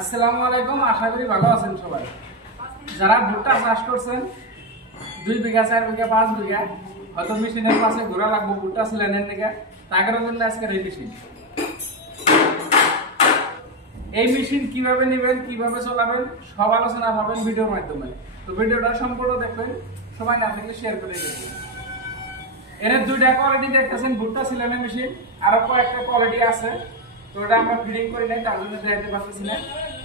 আসসালামু আলাইকুম, আশা করি ভালো আছেন সবাই। যারা ভুট্টা চাষ করছেন 2 বিঘা 4 বিঘা 5 বিঘা, হয়তো মেশিনের পাশে ঘোরা লাগবে ভুট্টা সিলেনের দিকে, তাদের জন্য আজকের এই মেশিন। এই মেশিন কিভাবে নেবেন, কিভাবে চালাবেন সব আলোচনা পাবেন ভিডিওর মাধ্যমে। তো ভিডিওটা সম্পূর্ণ দেখবেন, সবাই না থাকলে শেয়ার করে দেবেন। এর দুইটা কোয়ালিটি দেখতেছেন, ভুট্টা সিলেনের মেশিন, আরো কয়েকটা কোয়ালিটি আছে। তো এটা আমরা ফিডিং করি নাই, তার জন্য দেখাতে পারতেছি না।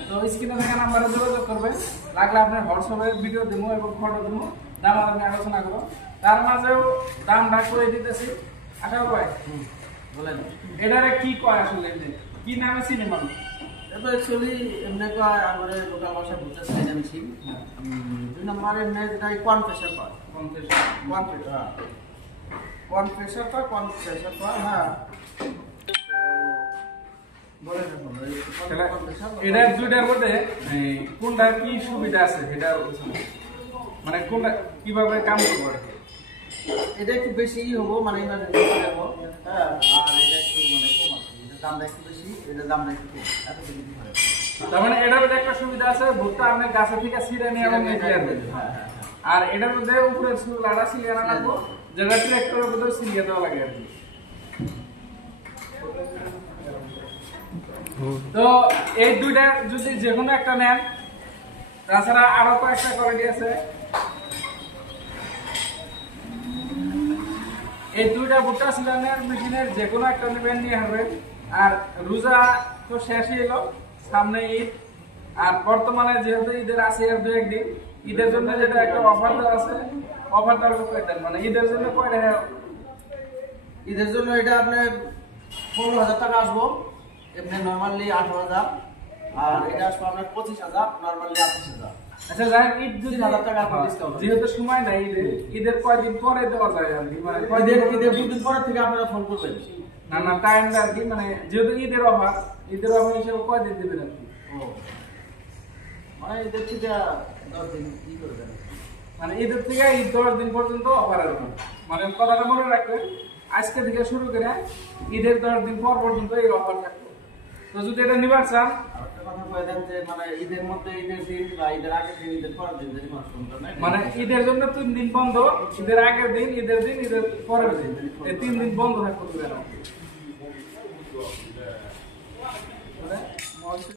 তো স্ক্রিনে থাকা নাম্বারে যোগাযোগ করবেন, লাগলে আপনার হোয়াটসঅ্যাপের ভিডিও দেবো এবং ফটো দেবো, দাম আমি আলোচনা করবো। তার মাঝেও দাম ভাগ করে দিতেছি। আশা ভাই বলেন এটারে কি কয় আসলে, কি নামে চিনি মানুষ? এটা অ্যাকচুয়ালি এমনি কয় আমাদের লোকাল ভাষা ভুট্টা সিলেনের মেশিন। 2 নম্বর এমনি যেটা কোয়ান প্রেসার কয়, কোয়ান প্রেসার কয় হ্যাঁ। এটার দুইটার মধ্যে কোনটার কি সুবিধা আছে সেটা মানে কোনটা কিভাবে কাম করবে? এটা একটু বেশি হবো, মানে ইমার্জেন্সি যাবো, হ্যাঁ। আর এটা একটু মানে কম আছে, এটার দামটা একটু বেশি, এটার দামটা একটু কম, এত বেশি হয়। তার মানে এটার মধ্যে একটা সুবিধা আছে, ভুট্টা আপনি গাছে থেকে ছিঁড়ে নিয়ে এবং আর এটার মধ্যে উপরে লাড়া ছিলিয়ে আনা লাগবো, যেটা ট্রাক্টরের মধ্যে ছিলিয়ে দেওয়া লাগে আর কি। তো এই দুইটা যদি যে কোনো একটা নেন, তাছাড়া আরো কয়েকটা কোয়ালিটি আছে। এই দুইটা ভুট্টা সিলানের মেশিনের যে কোনো একটা নেবেন, নিয়ে হবে। আর রোজা তো শেষই এলো, সামনে ঈদ। আর বর্তমানে যেহেতু ঈদের আছে আর 2-1 দিন, ঈদের জন্য যেটা একটা অফার দেওয়া আছে, অফার দেওয়ার কয়টা মানে ঈদের জন্য কয়টা? ঈদের জন্য এটা আপনার 15,000 টাকা আসবো, এমনি নর্মালি 18,000, আর এটা আসবো আপনার 25,000, নর্মালি 28,000। আচ্ছা যাই ঈদ 2,000 টাকা ডিসকাউন্ট, যেহেতু সময় নাই ঈদের কয়দিন পরে দেওয়া যায় আর কি, মানে ঈদের 2 দিন পরে থেকে আপনারা ফোন করবেন। না টাইম আর কি, মানে যেহেতু ঈদের অফার হিসেবে কয়দিন দেবেন আর কি? মানে ঈদের থেকে 10 দিন কি করবেন, মানে ঈদের থেকে ঈদ 10 দিন পর্যন্ত অফার আসবে। মানে কথাটা মনে রাখবেন, আজকে থেকে শুরু করে ঈদের 10 দিন পর পর্যন্ত এই অফার থাকবে। তো যদি এটা নিবার চান, আরেকটা কথা কয়ে দেন যে মানে ঈদের মধ্যে ঈদের দিন বা ঈদের আগের দিন, ঈদের পরের দিন যদি মানুষ ফোন করে, মানে ঈদের জন্য 3 দিন বন্ধ, ঈদের আগের দিন, ঈদের দিন, ঈদের পরের দিন, এই 3 দিন বন্ধ থাকবে।